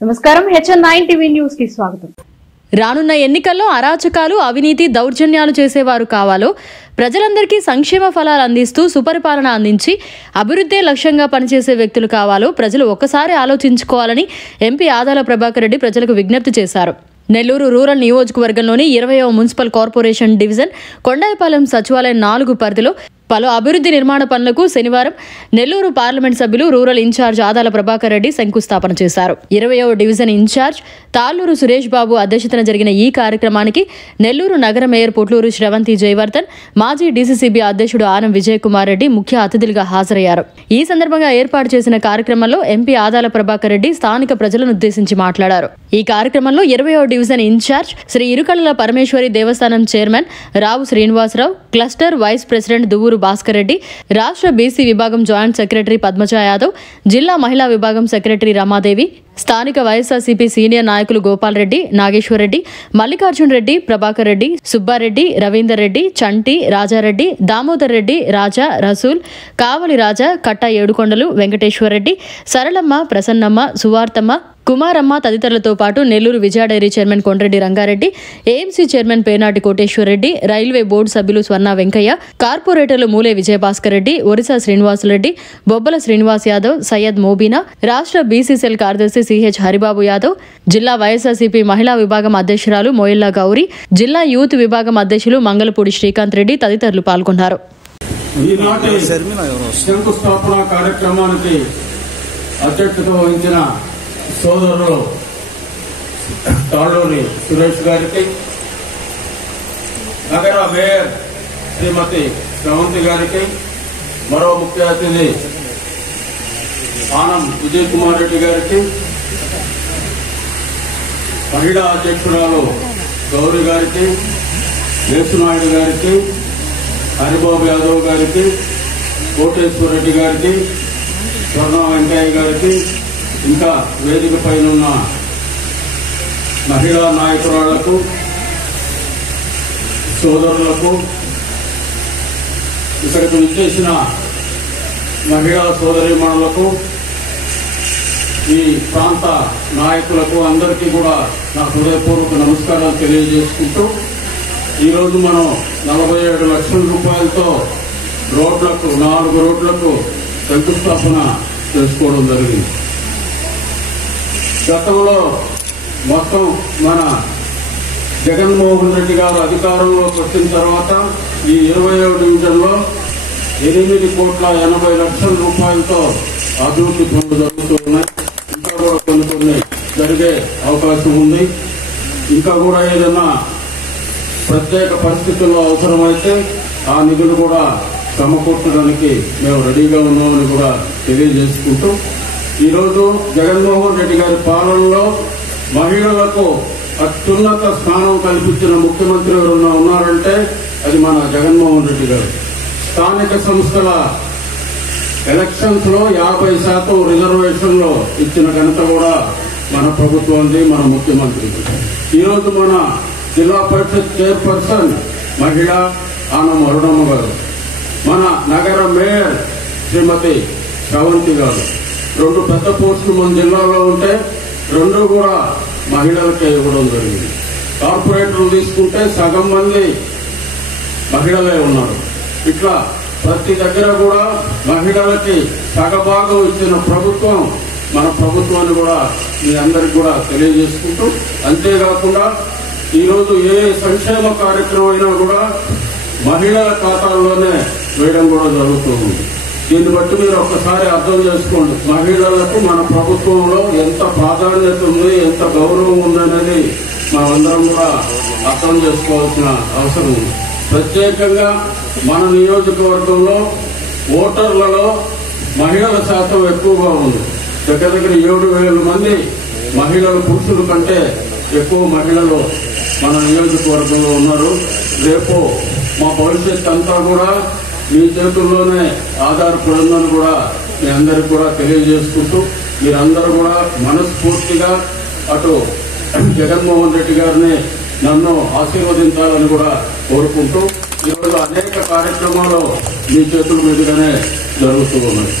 నమస్కారం HN9 TV news కి స్వాగతం. రానున్న ఎన్నికల్లో అరాచకాలు, అవినీతి, దౌర్జన్యాలు చేసేవారు కావాలో, ప్రజలందరికీ సంక్షేమ ఫలాలు అందిస్తూ సుపరిపాలన అందించి అభివృద్ధే లక్ష్యంగా పనిచేసే వ్యక్తులు కావాలో ప్రజలు ఒక్కసారి ఆలోచించుకోవాలని ఎంపీ ఆదాల ప్రభాకర్ రెడ్డి ప్రజలకు విజ్ఞప్తి చేశారు. నెల్లూరు రూరల్ నియోజకవర్గంలోని 20వ మున్సిపల్ కార్పొరేషన్ డివిజన్ కొండాయిపాలెం సచివాలయం 4 పరిధిలో పలు అభివృద్ధి నిర్మాణ పనులకు శనివారం నెల్లూరు పార్లమెంట్ సభ్యులు రూరల్ ఇన్ఛార్జ్ ఆదాల ప్రభాకర్ రెడ్డి శంకుస్థాపన చేశారు. 20వ డివిజన్ ఇన్ఛార్జ్ తాళ్లూరు సురేష్ బాబు అధ్యక్షతన జరిగిన ఈ కార్యక్రమానికి నెల్లూరు నగర మేయర్ పొట్లూరు శ్రవంతి జయవర్ధన్, మాజీ డీసీసీబీ అధ్యక్షుడు ఆనం విజయ్ కుమార్ రెడ్డి ముఖ్య అతిథులుగా హాజరయ్యారు. ఈ సందర్భంగా ఏర్పాటు చేసిన కార్యక్రమంలో ఎంపీ ఆదాల ప్రభాకర్ రెడ్డి స్థానిక ప్రజలను ఉద్దేశించి మాట్లాడారు. ఈ కార్యక్రమంలో 20వ division in charge Shri Irukalla Parameswari Devasthanam chairman Rao Srinivasarao, cluster vice president Duvvuru Bhaskar Reddy, రాష్ట్ర బీసీ విభాగం జాయింట్ సెక్రటరీ పద్మజ యాదవ్, జిల్లా మహిళా విభాగం సెక్రటరీ రమాదేవి, స్థానిక వైఎస్ఆర్సీపీ సీనియర్ నాయకులు గోపాల్ రెడ్డి, నాగేశ్వర్ రెడ్డి, మల్లికార్జున్ రెడ్డి, ప్రభాకర్ రెడ్డి, సుబ్బారెడ్డి, రవీందర్ రెడ్డి, చంటి, రాజారెడ్డి, దామోదర్ రెడ్డి, రాజా, రసూల్, కావలి రాజా, కట్ట ఏడుకొండలు, వెంకటేశ్వర్ రెడ్డి, సరళమ్మ, ప్రసన్నమ్మ, సువార్తమ్మ, కుమారమ్మ తదితరులతో పాటు Nellore Vijaya dairy chairman Kondreddy Rangareddy, AMC chairman Penati Koteswar Reddy, railway board సభ్యులు స్వర్ణ వెంకయ్య, కార్పొరేటర్లు మూలే విజయభాస్కర్ రెడ్డి, ఒరిసా శ్రీనివాసులరెడ్డి, బొబ్బల శ్రీనివాస్ యాదవ్, సయ్యద్ మోబీనా, రాష్ట్ర బీసీసీఎల్ కార్యదర్శి సిహెచ్ హరిబాబు యాదవ్, జిల్లా వైఎస్ఆర్సీపీ మహిళా విభాగం అధ్యక్షురాలు మోయిల్లా గౌరీ, జిల్లా యూత్ విభాగం అధ్యక్షులు మంగళపూడి శ్రీకాంత్ రెడ్డి తదితరులు పాల్గొన్నారు. శంకుస్థాపన కార్యక్రమానికి అధ్యక్షత వహించిన సోదరులు తాళ్ళూరి సురేష్ గారికి, నగర మేయర్ శ్రీమతి శ్రవంతి గారికి, మరో ముఖ్య అతిథి ఆనం విజయ్ కుమార్ రెడ్డి గారికి, మహిళా అధ్యక్షురాలు గౌరీ గారికి, యేసునాయుడు గారికి, హరిబాబు యాదవ్ గారికి, కోటేశ్వర రెడ్డి గారికి, స్వర్ణ వెంకయ్య గారికి, ఇంకా వేదిక పైన మహిళా నాయకురాళ్లకు, సోదరులకు, ఇక్కడికి విచ్చేసిన మహిళా సోదరీమణులకు, ఈ ప్రాంత నాయకులకు అందరికీ కూడా నా హృదయపూర్వక నమస్కారాలు తెలియజేసుకుంటూ, ఈరోజు మనం 47 లక్షల రూపాయలతో రోడ్లకు 4 రోడ్లకు శంకుస్థాపన చేసుకోవడం జరిగింది. గతంలో మొత్తం మన జగన్మోహన్ రెడ్డి గారు అధికారంలోకి వచ్చిన తర్వాత ఈ 20వ డివిజన్లో 8,80,00,000 రూపాయలతో అభివృద్ధి పనులు జరుగుతున్నాయి. ఇంకా కూడా కొన్ని జరిగే అవకాశం ఉంది. ఇంకా కూడా ఏదైనా ప్రత్యేక పరిస్థితుల్లో అవసరమైతే ఆ నిధులు కూడా సమకూర్చడానికి మేము రెడీగా ఉన్నామని కూడా తెలియజేసుకుంటూ, ఈరోజు జగన్మోహన్ రెడ్డి గారి పాలనలో మహిళలకు అత్యున్నత స్థానం కల్పించిన ముఖ్యమంత్రి ఎవరన్నా ఉన్నారంటే అది మన జగన్మోహన్ రెడ్డి గారు. స్థానిక సంస్థల ఎలక్షన్స్ లో 50% రిజర్వేషన్లో ఇచ్చిన ఘనత కూడా మన ప్రభుత్వానికి, మన ముఖ్యమంత్రికి. ఈరోజు మన జిల్లా పరిషత్ చైర్పర్సన్ మహిళ ఆనం అరుణమ్మ గారు, మన నగర మేయర్ శ్రీమతి శ్రవంతి గారు. 2 పెద్ద పోస్టులు మన జిల్లాలో ఉంటే 2 కూడా మహిళలకే ఇవ్వడం జరిగింది. కార్పొరేటర్లు తీసుకుంటే సగం మంది మహిళలే ఉన్నారు. ఇట్లా ప్రతి దగ్గర కూడా మహిళలకి సగభాగం ఇచ్చిన ప్రభుత్వం మన ప్రభుత్వాన్ని కూడా మీ అందరికి కూడా తెలియజేసుకుంటూ, అంతేకాకుండా ఈరోజు ఏ సంక్షేమ కార్యక్రమం అయినా కూడా మహిళల ఖాతాల్లోనే వేయడం కూడా జరుగుతుంది. దీన్ని బట్టి మీరు ఒక్కసారి అర్థం చేసుకోండి, మహిళలకు మన ప్రభుత్వంలో ఎంత ప్రాధాన్యత ఉంది, ఎంత గౌరవం ఉందనేది మనమందరం కూడా అర్థం చేసుకోవాల్సిన అవసరం ఉంది. ప్రత్యేకంగా మన నియోజకవర్గంలో ఓటర్లలో మహిళల శాతం ఎక్కువగా ఉంది. దగ్గర 7,000 మంది మహిళలు పురుషుల కంటే ఎక్కువ మహిళలు మన నియోజకవర్గంలో ఉన్నారు. రేపు మా భవిష్యత్ అంతా కూడా మీ చేతుల్లోనే ఆధారపడిందని కూడా మీ అందరికి కూడా తెలియజేసుకుంటూ, మీరందరూ కూడా మనస్ఫూర్తిగా అటు జగన్మోహన్ రెడ్డి గారిని నన్ను ఆశీర్వదించాలని కూడా కోరుకుంటూ, ఈరోజు అనేక కార్యక్రమాలు మీ చేతుల మీదుగానే జరుగుతూ ఉన్నాయి.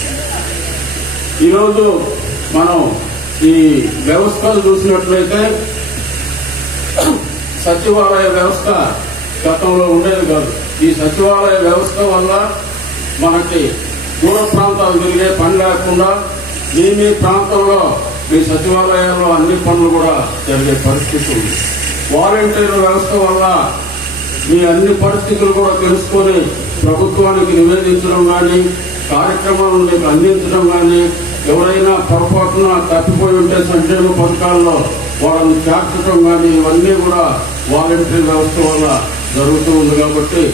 ఈరోజు మనం ఈ వ్యవస్థలు చూసినట్లయితే సచివాలయ వ్యవస్థ గతంలో ఉండేది కాదు. ఈ సచివాలయ వ్యవస్థ వల్ల మనకి దూర ప్రాంతాలు తిరిగే పని లేకుండా మీ ప్రాంతంలో మీ సచివాలయంలో అన్ని పనులు కూడా జరిగే పరిస్థితి ఉంది. వాలంటీర్ వ్యవస్థ వల్ల మీ అన్ని పరిస్థితులు కూడా తెలుసుకొని ప్రభుత్వానికి నివేదించడం కానీ, కార్యక్రమాలను మీకు అందించడం కానీ, ఎవరైనా పొరపాటున తప్పిపోయి ఉంటే సంక్షేమ పథకాల్లో వాళ్ళని చేర్చడం కానీ, ఇవన్నీ కూడా వాలంటీర్ వ్యవస్థ వల్ల జరుగుతూ ఉంది. కాబట్టి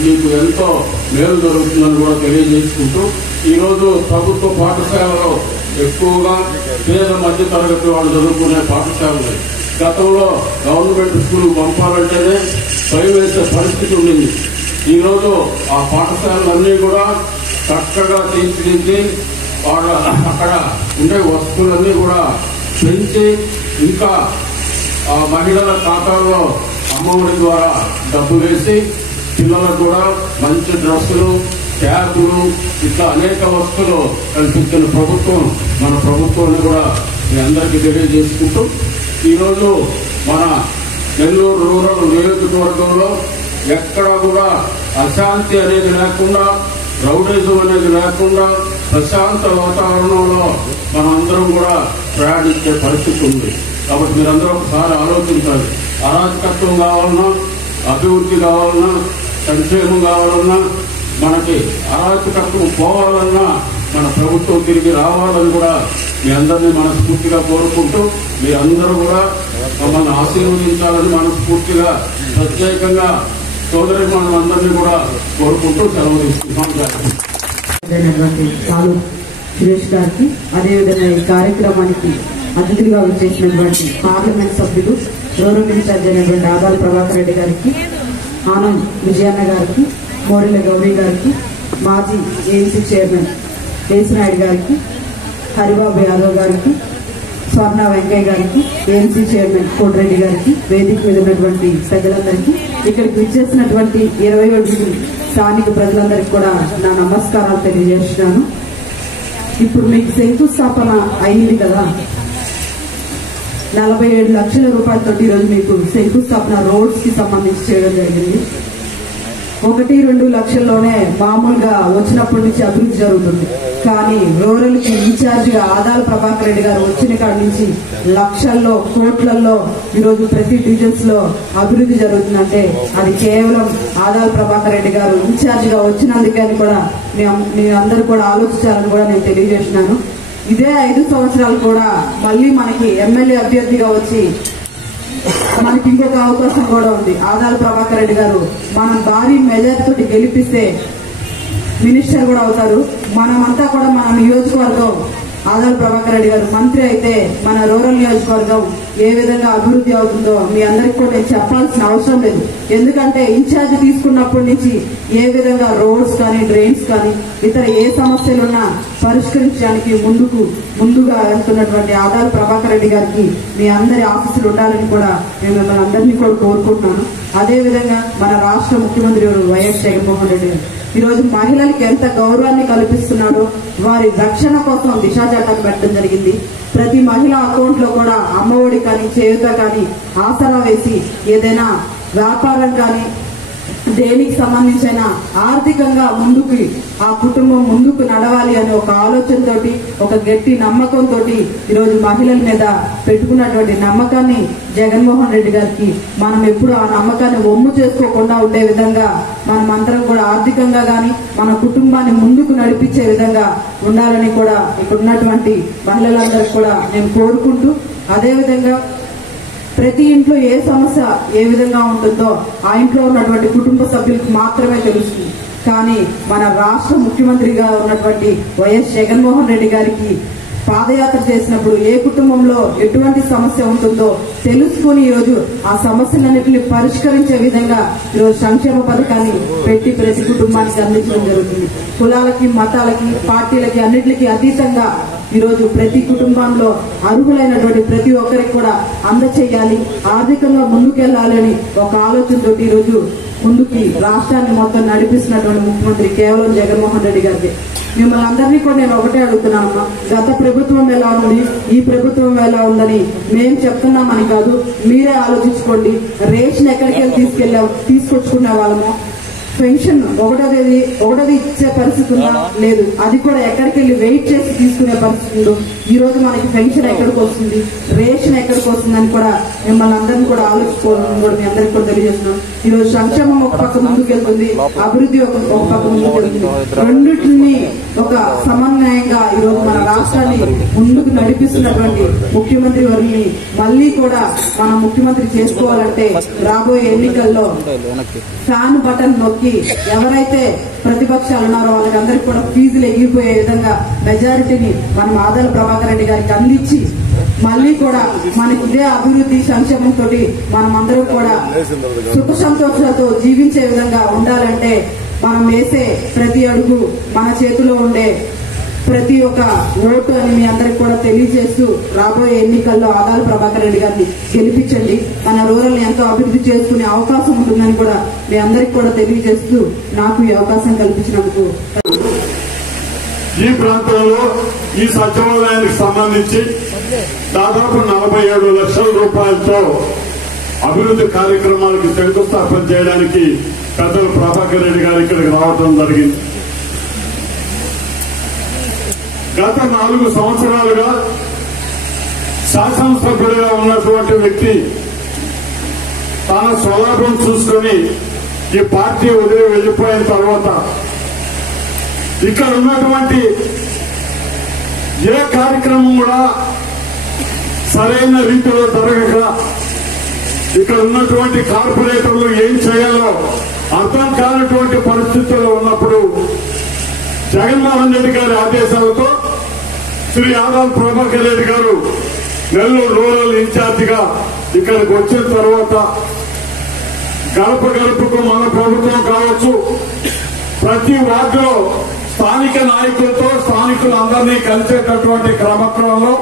మీకు ఎంతో మేలు జరుగుతుందని కూడా తెలియజేసుకుంటూ, ఈరోజు ప్రభుత్వ పాఠశాలలో ఎక్కువగా పేద మధ్య తరగతి వాళ్ళు చదువుకునే పాఠశాలలు గతంలో గవర్నమెంట్ స్కూల్ పంపాలంటేనే భయం వేసే పరిస్థితి ఉండింది. ఈరోజు ఆ పాఠశాలలన్నీ కూడా చక్కగా తీర్చిదిద్ది అక్కడ ఉండే వస్తువులన్నీ కూడా పెంచి, ఇంకా ఆ మహిళల ఖాతాల్లో అమ్మఒడి ద్వారా డబ్బు వేసి పిల్లలకు కూడా మంచి డ్రెస్సులు, ట్యాబ్లు, ఇట్లా అనేక వస్తువులు కల్పించిన ప్రభుత్వం మన ప్రభుత్వాన్ని కూడా మీ అందరికీ తెలియజేసుకుంటూ, ఈరోజు మన నెల్లూరు రూరల్ నియోజకవర్గంలో ఎక్కడా కూడా అశాంతి అనేది లేకుండా, రౌడీజం అనేది లేకుండా ప్రశాంత వాతావరణంలో మనందరం కూడా ప్రయాణించే పరిస్థితి ఉంది. కాబట్టి మీరందరూ ఒకసారి ఆలోచించాలి. అరాజకత్వం కావాలన్నా, అభివృద్ధి కావాలన్నా, సంక్షేమం కావాలన్నా, మనకి అరాజకత్వం పోవాలన్నా మన ప్రభుత్వం తిరిగి రావాలని కూడా మీ అందరినీ మనస్ఫూర్తిగా కోరుకుంటూ, మీరందరూ కూడా మమ్మల్ని ఆశీర్వదించాలని మనస్ఫూర్తిగా ప్రత్యేకంగా సోదరి మనందరినీ కూడా కోరుకుంటూ సెలవు తీసుకుంటున్నాం. చాలు సురేష్ గారికి, అదేవిధంగా ఈ కార్యక్రమానికి అతిథులుగా చేసినటువంటి పార్లమెంట్ సభ్యులు రూరల్ ఇన్ఛార్జ్ అయినటువంటి ఆదాల ప్రభాకర్ రెడ్డి గారికి, ఆనంద్ విజయన్న గారికి, మోరెల గౌరీ గారికి, మాజీ ఏఎంసీ చైర్మన్ వేసినాయుడు గారికి, హరిబాబు యాదవ్ గారికి, స్వర్ణ వెంకయ్య గారికి, ఏఎంసీ చైర్మన్ కోటిరెడ్డి గారికి, వేదిక మీద ఉన్నటువంటి పెద్దలందరికీ, ఇక్కడికి విచ్చేసినటువంటి 21 స్థానిక ప్రజలందరికీ కూడా నా నమస్కారాలు తెలియజేస్తున్నాను. ఇప్పుడు మీకు శంకుస్థాపన అయింది కదా, 47 లక్షల రూపాయలతో ఈరోజు మీకు శంకుస్థాపన రోడ్స్ కి సంబంధించి చేయడం జరిగింది. 1-2 లక్షల్లోనే మామూలుగా వచ్చినప్పటి నుంచి అభివృద్ధి జరుగుతుంది. కానీ రూరల్ కి ఇన్ఛార్జ్ గా ఆదాల ప్రభాకర్ రెడ్డి గారు వచ్చిన కాడి నుంచి లక్షల్లో, కోట్లల్లో ఈరోజు ప్రతి డివిజన్స్ లో అభివృద్ధి జరుగుతుందంటే అది కేవలం ఆదాల ప్రభాకర్ రెడ్డి గారు ఇన్ఛార్జ్ గా వచ్చినందుకని కూడా మీ అందరూ కూడా ఆలోచించాలని కూడా నేను తెలియజేస్తున్నాను. ఇదే 5 సంవత్సరాలు కూడా మళ్ళీ మనకి ఎమ్మెల్యే అభ్యర్థిగా వచ్చి మనకి ఇంకొక అవకాశం కూడా ఉంది. ఆదాల ప్రభాకర్ రెడ్డి గారు మనం భారీ మెజార్టీతో గెలిపిస్తే మినిస్టర్ కూడా అవుతారు. మనమంతా కూడా మన నియోజకవర్గం ఆదాల ప్రభాకర్ రెడ్డి గారు మంత్రి అయితే మన రూరల్ నియోజకవర్గం ఏ విధంగా అభివృద్ధి అవుతుందో మీ అందరికీ కూడా నేను చెప్పాల్సిన అవసరం లేదు. ఎందుకంటే ఇన్ఛార్జ్ తీసుకున్నప్పటి నుంచి ఏ విధంగా రోడ్స్ కానీ, డ్రైన్స్ కానీ, ఇతర ఏ సమస్యలున్నా పరిష్కరించడానికి ముందుగా వెళ్తున్నటువంటి ఆదాల ప్రభాకర్ రెడ్డి గారికి మీ అందరి ఆఫీసులు ఉండాలని కూడా నేను మిమ్మల్ని అందరినీ కూడా కోరుకుంటున్నాను. అదేవిధంగా మన రాష్ట్ర ముఖ్యమంత్రి వైఎస్ జగన్మోహన్ రెడ్డి గారు ఈరోజు మహిళలకు ఎంత గౌరవాన్ని కల్పిస్తున్నాడో, వారి రక్షణ కోసం దిశా చట్టాన్ని పెట్టడం జరిగింది. ప్రతి మహిళ అకౌంట్ లో కూడా అమ్మఒడి కానీ, చేయూత కానీ ఆసరా వేసి ఏదైనా వ్యాపారం కానీ దేనికి సంబంధించిన ఆర్థికంగా ముందుకు ఆ కుటుంబం ముందుకు నడవాలి అనే ఒక ఆలోచనతోటి, ఒక గట్టి నమ్మకంతో ఈరోజు మహిళల మీద పెట్టుకున్నటువంటి నమ్మకాన్ని జగన్మోహన్ రెడ్డి గారికి మనం ఎప్పుడు ఆ నమ్మకాన్ని ఒమ్ము చేసుకోకుండా ఉండే విధంగా మనమందరం కూడా ఆర్థికంగా గాని మన కుటుంబాన్ని ముందుకు నడిపించే విధంగా ఉండాలని కూడా ఇక్కడ ఉన్నటువంటి మహిళలందరికీ కూడా నేను కోరుకుంటూ, అదేవిధంగా ప్రతి ఇంట్లో ఏ సమస్య ఏ విధంగా ఉంటుందో ఆ ఇంట్లో ఉన్నటువంటి కుటుంబ సభ్యులకు మాత్రమే తెలుస్తుంది. కానీ మన రాష్ట్ర ముఖ్యమంత్రిగా ఉన్నటువంటి వైఎస్ జగన్మోహన్ రెడ్డి గారికి పాదయాత్ర చేసినప్పుడు ఏ కుటుంబంలో ఎటువంటి సమస్య ఉంటుందో తెలుసుకుని ఈరోజు ఆ సమస్యలన్నింటినీ పరిష్కరించే విధంగా ఈరోజు సంక్షేమ పథకాన్ని పెట్టి ప్రతి కుటుంబానికి అందించడం జరుగుతుంది. కులాలకి, మతాలకి, పార్టీలకి అన్నింటికి అతీతంగా ఈరోజు ప్రతి కుటుంబంలో అర్హులైనటువంటి ప్రతి ఒక్కరికి కూడా అందచేయాలి, ఆర్థికంగా ముందుకెళ్లాలని ఒక ఆలోచనతో ఈరోజు ముందుకి రాష్ట్రాన్ని మొత్తం నడిపిస్తున్నటువంటి ముఖ్యమంత్రి కేవలం జగన్మోహన్ రెడ్డి గారికి. మిమ్మల్ని అందరినీ కూడా నేను ఒకటే అడుగుతున్నానమ్మా, గత ప్రభుత్వం ఎలా ఉంది, ఈ ప్రభుత్వం ఎలా ఉందని మేము చెప్తున్నామని కాదు, మీరే ఆలోచించుకోండి. రేషన్ ఎక్కడికి వెళ్ళి తీసుకొచ్చుకునే వాళ్ళము, పెన్షన్ ఒకటోది ఇచ్చే పరిస్థితి ఉందా? లేదు. అది కూడా ఎక్కడికి వెళ్ళి వెయిట్ చేసి తీసుకునే పరిస్థితి ఉందో. ఈ రోజు మనకి పెన్షన్ ఎక్కడికి వస్తుంది, రేషన్ ఎక్కడికి వస్తుందని కూడా మిమ్మల్ని అందరినీ కూడా ఆలోచించుకోవాలని కూడా మీ అందరికీ కూడా తెలియజేస్తున్నాం. ఈ రోజు సంక్షేమం ఒక పక్క ముందుకు వెళ్తుంది, అభివృద్ధి ఒక పక్క ముందుకు వెళ్తుంది. రెండింటిని ఒక సమన్వయంగా ఈ రోజు మన రాష్ట్రాన్ని ముందుకు నడిపిస్తున్నటువంటి ముఖ్యమంత్రి వారిని మళ్ళీ కూడా మనం ముఖ్యమంత్రి చేసుకోవాలంటే రాబోయే ఎన్నికల్లో ఫ్యాన్ బటన్ నొక్కి ఎవరైతే ప్రతిపక్షాలు ఉన్నారో వాళ్ళకందరికీ కూడా ఫీజులు ఎగిరిపోయే విధంగా మెజారిటీని మనం ఆదాల ప్రభాకర్ రెడ్డి గారికి అందించి మళ్ళీ కూడా మనకి ఇదే అభివృద్ధి సంక్షేమంతో మనం అందరం కూడా సుఖ సంతోషాలతో జీవించే విధంగా ఉండాలంటే మనం వేసే ప్రతి అడుగు మన చేతిలో ఉండే ప్రతి ఒక్క ఓటు అని మీ అందరికి కూడా తెలియజేస్తూ రాబోయే ఎన్నికల్లో ఆదాల ప్రభాకర్ రెడ్డి గారిని గెలిపించండి. మన రూరల్ ఎంతో అభివృద్ధి చేసుకునే అవకాశం ఉంటుందని కూడా మీ అందరికి కూడా తెలియజేస్తూ నాకు ఈ అవకాశం కల్పించినందుకు. ఈ ప్రాంతంలో ఈ సచివాలయానికి సంబంధించి దాదాపు 47 లక్షల రూపాయలతో అభివృద్ధి కార్యక్రమాలకు శంకుస్థాపన చేయడానికి పెద్దలు ప్రభాకర్ రెడ్డి గారు ఇక్కడికి రావడం జరిగింది. గత 4 సంవత్సరాలుగా శాసనసభ్యుడిగా ఉన్నటువంటి వ్యక్తి తన స్వలాభం చూసుకుని ఈ పార్టీ వదిలి వెళ్లిపోయిన తర్వాత ఇక్కడ ఉన్నటువంటి ఏ కార్యక్రమం కూడా సరైన రీతిలో జరగక ఇక్కడ ఉన్నటువంటి కార్పొరేటర్లు ఏం చేయాలో అర్థం కానటువంటి పరిస్థితుల్లో ఉన్నప్పుడు జగన్మోహన్ రెడ్డి గారి ఆదేశాలతో శ్రీ ఆదాల ప్రభాకర్ రెడ్డి గారు నెల్లూరు రూరల్ ఇన్ఛార్జిగా ఇక్కడికి వచ్చిన తర్వాత గడప గడపకు మన ప్రభుత్వం కావచ్చు, ప్రతి వార్డులో స్థానిక నాయకులతో స్థానికులందరినీ కలిసేటటువంటి క్రమక్రమంలో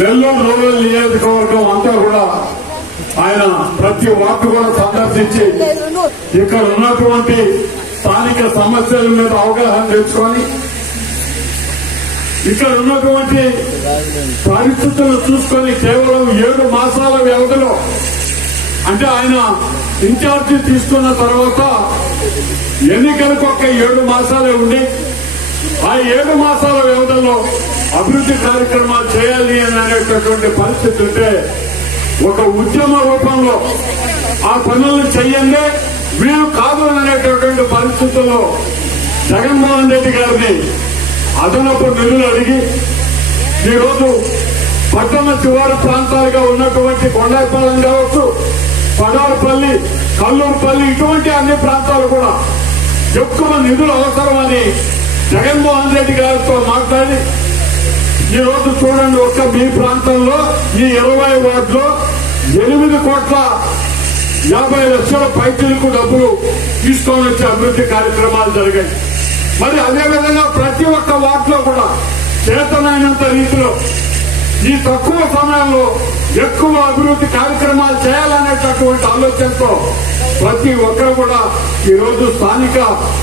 నెల్లూరు రూరల్ నియోజకవర్గం అంతా కూడా ఆయన ప్రతి వార్డు కూడా సందర్శించి ఇక్కడ ఉన్నటువంటి స్థానిక సమస్యల మీద అవగాహన తెచ్చుకొని ఇక్కడ ఉన్నటువంటి పరిస్థితులు చూసుకొని కేవలం 7 మాసాల వ్యవధిలో అంటే ఆయన ఇన్ఛార్జి తీసుకున్న తర్వాత ఎన్నికలకు ఒక 7 మాసాలే ఉండి ఆ 7 మాసాల వ్యవధిలో అభివృద్ధి కార్యక్రమాలు చేయాలి అని అనేటటువంటి పరిస్థితి ఉంటే ఒక ఉద్యమ రూపంలో ఆ పనులను చెయ్యండి వీరు కాదు అనేటటువంటి పరిస్థితుల్లో జగన్మోహన్ రెడ్డి గారిని అదనపు నిధులు అడిగి ఈరోజు పట్టణ శివారు ప్రాంతాలుగా ఉన్నటువంటి కొండాయిపాలెం కావచ్చు, పడార్పల్లి, కల్లూరుపల్లి ఇటువంటి అన్ని ప్రాంతాలు కూడా ఎక్కువ నిధులు అవసరమని జగన్మోహన్ రెడ్డి గారితో మాట్లాడి ఈరోజు చూడండి ఒక్క మీ ప్రాంతంలో ఈ 20 వార్డులో 8,50,00,000 పైచీలకు డబ్బులు తీసుకొని వచ్చే అభివృద్ధి కార్యక్రమాలు జరిగాయి. మరి అదేవిధంగా ప్రతి ఒక్క వార్డులో కూడా చేతనైనంత రీతిలో ఈ తక్కువ సమయంలో ఎక్కువ అభివృద్ధి కార్యక్రమాలు చేయాలనేటటువంటి ఆలోచనతో ప్రతి ఒక్కరు కూడా ఈరోజు స్థానిక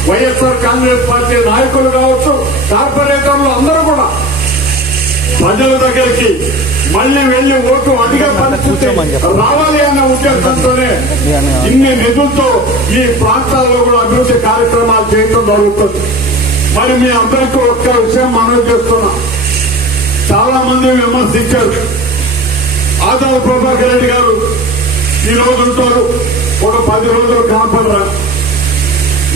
వైఎస్ఆర్ కాంగ్రెస్ పార్టీ నాయకులు కావచ్చు, కార్పొరేటర్లు అందరూ కూడా ప్రజల దగ్గరికి మళ్లీ వెళ్లి ఓటు అడిగే పరిస్థితి రావాలి అనే ఉద్దేశంతోనే ఇన్ని నిధులతో ఈ ప్రాంతాల్లో కూడా అభివృద్ధి కార్యక్రమాలు చేయడం జరుగుతుంది. మరి మీ అందరికీ ఒక్క విషయం మనవి చేస్తున్నాం. చాలా మంది విమర్శించారు. ఆదాల ప్రభాకర్ రెడ్డి గారు ఈ రోజు ఉంటారు, ఒక 10 రోజులు కనపడరా.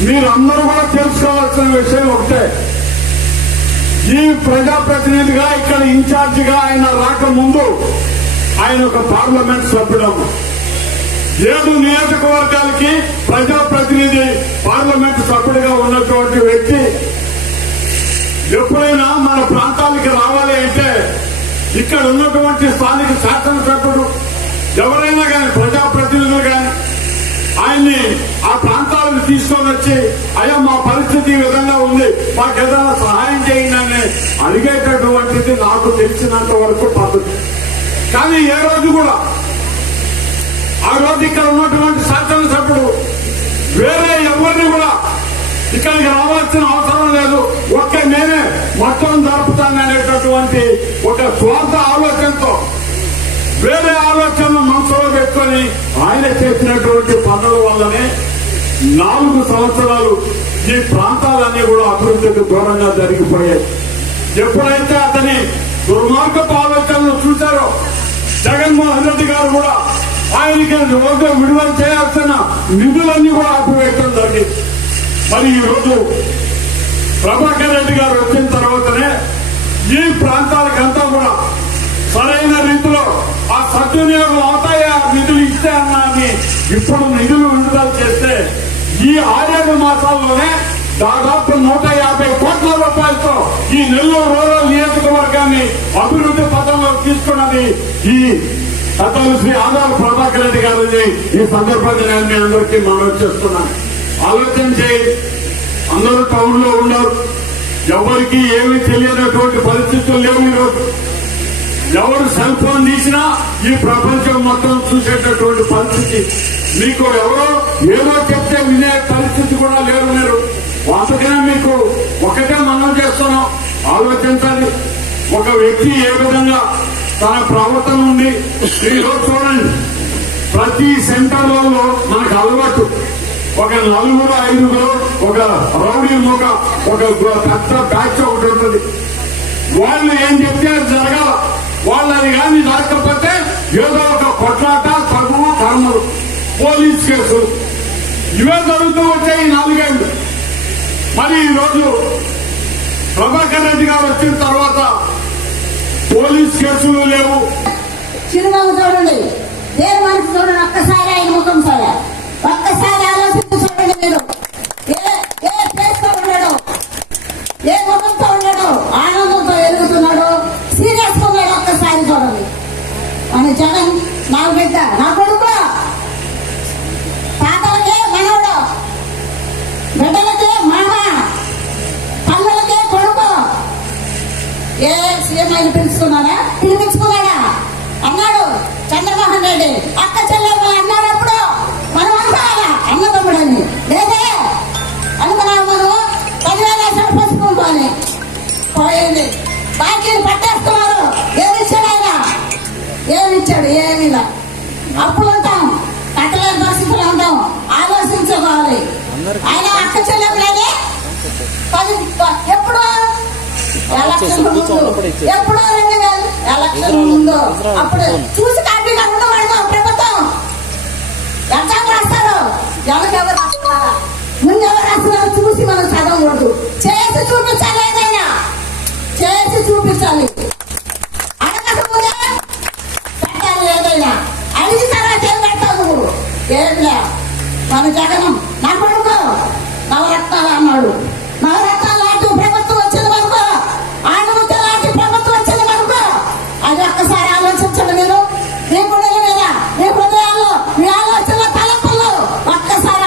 మీరందరూ కూడా తెలుసుకోవాల్సిన విషయం ఒకటే, ఈ ప్రజాప్రతినిధిగా ఇక్కడ ఇన్ఛార్జిగా ఆయన రాకముందు ఆయన ఒక పార్లమెంట్ సభ్యుడము. 7 నియోజకవర్గాలకి ప్రజాప్రతినిధి పార్లమెంట్ సభ్యుడిగా ఉన్నటువంటి వ్యక్తి ఎప్పుడైనా మన ప్రాంతానికి రావాలి అంటే ఇక్కడ ఉన్నటువంటి స్థానిక శాసనసభ్యుడు ఎవరైనా కానీ ప్రజాప్రతినిధులు కానీ ఆయన్ని ఆ ప్రాంతాలను తీసుకొని వచ్చి అయ్యా మా పరిస్థితి ఈ విధంగా ఉంది, మాకేదైనా సహాయం చేయండి అని అడిగేటటువంటిది నాకు తెలిసినంత వరకు పద్ధతి. కానీ ఏ రోజు కూడా ఆ రోజు ఇక్కడ ఉన్నటువంటి శాసనసభ్యుడు వేరే ఎవరిని కూడా ఇక్కడికి రావాల్సిన అవసరం లేదు, ఒక్క నేనే మొత్తం జరుపుతాననేటటువంటి ఒక స్వార్థ ఆలోచనతో వేరే ఆలోచనలు మనసులో పెట్టుకొని ఆయన చేసినటువంటి పనుల వల్లనే 4 సంవత్సరాలు ఈ ప్రాంతాలన్నీ కూడా అభివృద్ధికి దూరంగా జరిగిపోయాయి. ఎప్పుడైతే అతని దుర్మార్గపు ఆలోచనలు చూశారో జగన్మోహన్ రెడ్డి గారు కూడా ఆయనకి రోజు విడుదల చేయాల్సిన నిధులన్నీ కూడా ఆపివేయడం జరిగింది. మరి ఈ రోజు ప్రభాకర్ రెడ్డి గారు వచ్చిన తర్వాతనే ఈ ప్రాంతాలకంతా కూడా సరైన రీతిలో ఆ సద్వినియోగం అవుతాయా, నిధులు ఇస్తే అన్నాన్ని ఇప్పుడు నిధులు విడుదల చేస్తే ఈ 6 మాసాల్లోనే దాదాపు 150 కోట్ల రూపాయలతో ఈ నెల్లూరు రూరల్ నియోజకవర్గాన్ని అభివృద్ధి పథంలో తీసుకున్నది ఈ అతను శ్రీ ఆదాల ప్రభాకర్ రెడ్డి గారిని ఈ సందర్భంగా నేను మీ అందరికీ మనవి చేస్తున్నాను. ఆలోచన చేయి, అందరూ టౌన్ లో ఉన్నారు, ఎవరికి ఏమీ తెలియనటువంటి పరిస్థితులు లేవు. ఈరోజు ఎవరు సెల్ ఫోన్ తీసినా ఈ ప్రపంచం మొత్తం చూసేటటువంటి పరిస్థితి. మీకు ఎవరో ఏదో చెప్తే వినే పరిస్థితి కూడా లేరు. మీరు అందుకనే మీకు ఒకటే మనం చేస్తున్నాం, ఆలోచించాలి. ఒక వ్యక్తి ఏ విధంగా తన ప్రవర్తన ఉంది ఈరోజు చూడండి. ప్రతి సెంటర్లలో మనకు అలవాటు ఒక 4-5 ఒక రౌడీ మూక ఒక పెద్ద బ్యాచ్ ఒకటి ఉంటుంది. వాళ్ళు ఏం చెప్తే జరగాల, వాళ్ళని కానీ రాకపోతే ఏదో ఒక కొట్లాట, తగువు, కర్మలు, పోలీస్ కేసులు ఇవే జరుగుతూ వచ్చాయి 4 ఏళ్ళు. మరి ఈరోజు ప్రభాకర్ రెడ్డి గారు వచ్చిన తర్వాత పోలీస్ కేసులు లేవు. చిరునవ్వు చూడండి, దేని మనసు చూడండి, ఒక్కసారి ఆయన ముఖం సార్ ఒక్కసారి ఆలోచించి చూడండి. మీరు ఏ ప్లేస్ తో ఉన్నాడు, ఏ ముఖంతో ఉన్నాడు, ఆనందంతో ఎదుగుతున్నాడు, సీరియస్ గా ఉన్నాడు, ఒక్కసారి చూడండి. మన జగన్ నా బిడ్డ, నా కొడుకు, తాతలకే మనవడు, బిడ్డలకే మామ, పల్లెలకే కొడుకు. ఏ సీఎం ఆయన పిలిపించుకున్నాడా అన్నాడు చంద్రమోహన్ రెడ్డి. అక్క చెల్లెమ్మ అన్నాడు అప్పుడు మనం అనుకోవాలా అన్నదమ్ముడని, లేదే అనుకున్నాం మనం 10,000 లక్షలు పసుపుకోని పోయింది. బాకీలు పట్టేస్తున్నారు. ఏమిచ్చాడు ఆయన, ఏమిచ్చాడు? ఏమిలా. అప్పులు ఉంటాం, కట్టలేని పరిస్థితులు ఉంటాం, ఆలోచించుకోవాలి. ఆయన అక్క చెల్లెమ్మలేదే ఎప్పుడు ఎలక్షన్ ముందు, ఎప్పుడో 2000 ఎలక్షన్ ముందు అప్పుడు చూసి కాపీగా ఉండవాడు ప్రభుత్వం. ఎగ్జామ్ రాస్తారు, ఎవరెవరు రాస్తున్నారా, ముందు ఎవరు రాస్తున్నారో చూసి మనం చదవకూడదు, చేసి చూపించాలి. ఏదైనా చేసి చూపించాలి. అడగకముందే పెట్టాలి. ఏదైనా అడిగిన తర్వాత ఏం పెడతావు నువ్వు? ఏమిలే. మన జగనం నా కొడుకు నవరత్నాలు అన్నాడు. నవరత్నాలు లాంటి ప్రభుత్వం వచ్చింది మనకు, ఆనుమతి లాంటి ప్రభుత్వం వచ్చింది మనకు. అది ఒక్కసారి ఆలోచించండి. మీరు మీ గుండెల మీద, మీ హృదయాల్లో, మీ ఆలోచనల తలపుల్లో ఒక్కసారి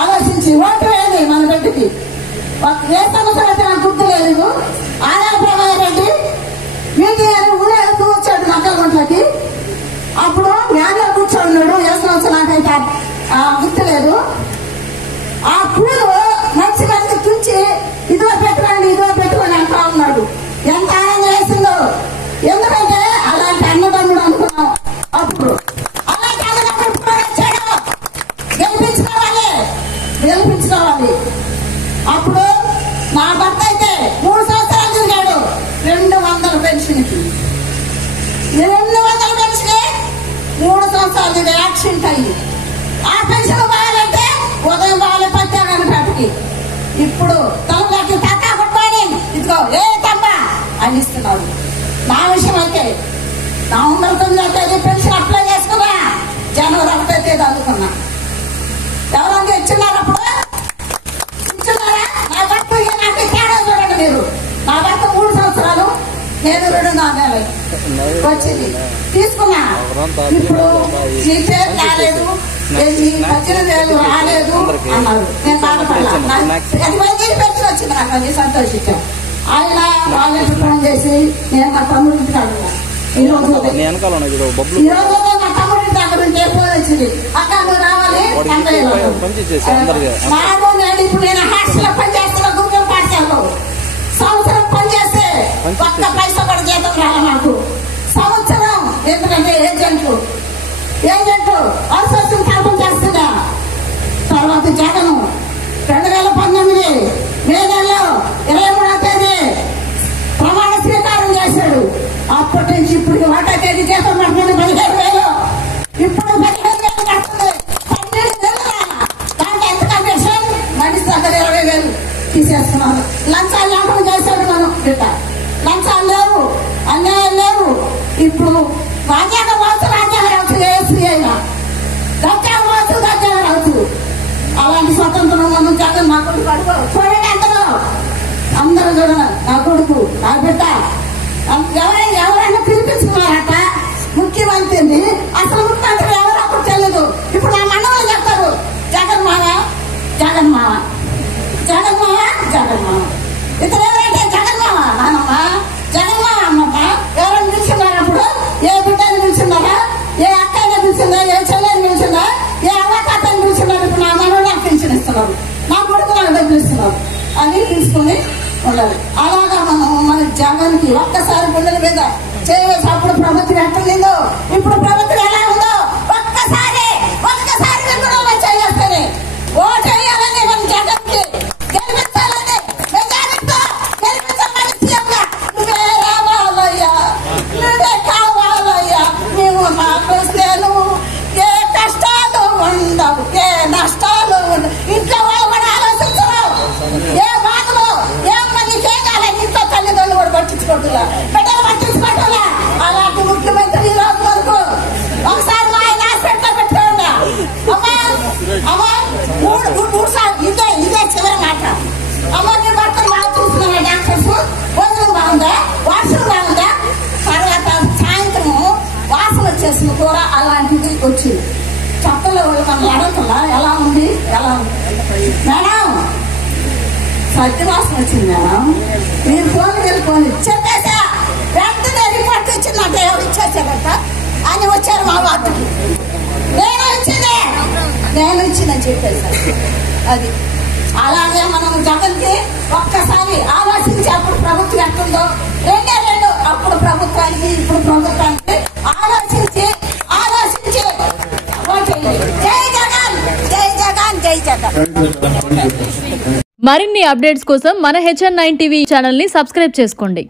ఆలోచించి ఓటు వేయండి మన బిడ్డకి. ఏ సమస్య అయితే నాకు గుర్తు లేదు. ఆదాల ప్రభాకర్ రెడ్డి మీటింగ్ ఊరేగుతూ వచ్చాడు నక్కలగుంట్లకి. అప్పుడు న్యాయంగా కూర్చోన్నాడు. ఏ సంవత్సరం నాకైతే గుర్తులేదు. ఆ పూలు మంచి మంది తుంచి ఇదిగో పెట్టుకోండి, ఇదిగో పెట్టుకొని అంటా ఉన్నాడు. ఎంత ఆనందం వేసిందో. ఎందుకంటే అలాంటి అన్నదమ్ముడు అనుకున్నాం. అప్పుడు అలాంటి అన్నదమ్ముడు ఇప్పుడు వచ్చాడు. గెలిపించుకోవాలి. అప్పుడు నా భర్త అయితే 3 సంవత్సరాలు తిరిగాడు 200 పెన్షన్కి. 200 పెన్షన్ 3 సంవత్సరాలు తిరిగి యాక్సిడెంట్ అయ్యి ఆ పెన్షన్ బాగాలంటే ఉదయం బాగాలే పట్టానకి. ఇప్పుడు తలకి తక్కువ కొట్టుకొని ఇదిగో ఏ తప్ప అని ఇస్తున్నాడు. నా విషయం అయితే నవంబర్ 9వ తేదీ పెన్షన్ అప్లై చేసుకున్నా, జనవరి 1వ తేదీ అందుకున్నా. ఎవరైనా ఇచ్చినారు అప్పుడు? ఇచ్చినారా? నా భర్త నాకు తేడా చూడండి మీరు. నా భర్త 3 సంవత్సరాలు, నేను 2.5 నెలలు వచ్చింది తీసుకున్నా. ఇప్పుడు నీ పేరు రాలేదు, 18,000 రాలేదు అన్నారు. నేను బాధపడలా. 10,000 పెన్షన్ వచ్చింది నాకు, అది సంతోషించాను. ఆయన వాళ్ళకి ఫోన్ చేసి నేను మా తమ్ముడికి అడుగుతాను. ఈ రోజు మా తమ్ముడి దగ్గర ఉంటే ఫోన్ వచ్చింది అక్క నువ్వు రావాలి నాకు నేను ఇప్పుడు నేను హాస్టల్లో పనిచేస్తున్నా గురుకుల పాఠశాలలో సంవత్సరం పనిచేస్తే ఒక్క పైసా కూడా జీతం రాలి నాకు సంవత్సరం. ఎందుకంటే ఏజెంట్లు అవసరం కల్పన చేస్తున్నా. తర్వాత జగన్ 2019 మే నెలలో 23వ తేదీ ప్రమాణ స్వీకారం చేశాడు. అప్పటి నుంచి ఇప్పుడు వాటా తేదీ జీతం పడుతుంది 15,000. ఇప్పుడు 15,000 పడుతుంది. 12 నెలలు దాంట్లో ఎంత కమిషన్ మనిషి దగ్గర 20,000 తీసేస్తున్నారు. లంచాలు లేకుండా చేశాడు మనం బిడ్డ. లంచాలు లేవు, అన్యాయం లేవు. ఇప్పుడు రాజ్యాంగం రావచ్చు ఏసీ అయినా రాజ్యాంగం రావచ్చు. అలాంటి స్వతంత్రం మనం జగన్ నా కొడుకు అడుగు చూడండి. అందరూ చూడండి. నా కొడుకు నా బిడ్డ ఎవరైనా పిలిపించుకున్నారట ముఖ్యమంత్రిని. అసలు ముఖ్యమంత్రి ఎవరు అప్పుడు తెలియదు. ఇప్పుడు నా మనవాళ్ళు చెప్తారు జగన్ మావ జగన్ మావ జగన్ మావ జగన్ మావ. ఇతను ఎవరంటే జగన్ మావ నానమ్మ జగన్ మావ అమ్మమ్మ. ఎవరైనా పిలిచినారు అప్పుడు? ఏ బిడ్డని పిలిచినారా? ఏ అక్కని పిలిచిందా? ఏ చెల్లెని పిలిచిందా? ఏ అవ్వతాతని పిలిచినారు? ఇప్పుడు నా మనవాళ్ళు నాకు పెన్షన్ ఇస్తున్నారు, నా కొడుకు నాకు డబ్బులు ఇస్తున్నారు అని తీసుకుని ఉండాలి. అలాగా మన జగన్ కి ఒక్కసారి గుండెల మీద చేయవచ్చు. అప్పుడు ప్రభుత్వం ఎట్టుందో ఇప్పుడు ప్రభుత్వం ఎలా ఉందో ఒక్కసారి చేయాలి. ఓటు వేయాలని మన జగన్ కి గెలిపించాలని మెజారిటీతో గెలిపించమని సీఎంగా నువ్వే రావాలయ్యా, నువ్వే కావాలయ్యా. నువ్వు మాకు వస్తే నువ్వు ఏ కష్టాలు ఉండవు, ఏ నష్టాలు ఉండవు. ఇంట్లో వాళ్ళు కూడా ఆలోచించరు. ఏ బాధలు ఏమనికే కాలేదు. ఇంట్లో తల్లిదండ్రులు కూడా పట్టించుకుంటున్నా, బిడ్డలు పట్టించుకుంటున్నా. అలాంటి ముఖ్యమంత్రి ఈ రోజు వరకు ఒకసారి మా ఆయన హాస్పిటల్లో పెట్టుకోండి అమ్మా. 3 సార్లు ఇదే చివరి మాట. అమ్మ నీ భర్తను బాగా చూస్తున్నారా డాక్టర్స్? భోజనం బాగుందా? వాష్రూమ్ బాగుందా? తర్వాత సాయంత్రం వాసన వచ్చేసింది కూర అలాంటిది వచ్చింది. చక్కలో మనం అడుగుతున్నా ఎలా ఉంది మేడం? సత్యవాసన వచ్చింది మేడం. మీరు ఫోన్ వెళ్ళిపోని చెప్పేసా. వెంటనే రిపోర్ట్ ఇచ్చింది నాకు. ఎవరు ఇచ్చేసారట అని వచ్చారు మా వార్తకి. నేను ఇచ్చిందని చెప్పేసాను. అది అలాగే మనం జగన్కి ఒక్కసారి ఆలోచించి అప్పుడు ప్రభుత్వం ఎట్టుందో 2 అప్పుడు ప్రభుత్వానికి ఇప్పుడు ప్రభుత్వానికి ఆలోచించి జై జగన్ జై జగన్ జై జగన్. మరిన్ని అప్డేట్స్ కోసం మన HN9 టీవీ ఛానల్ని సబ్స్క్రైబ్ చేసుకోండి.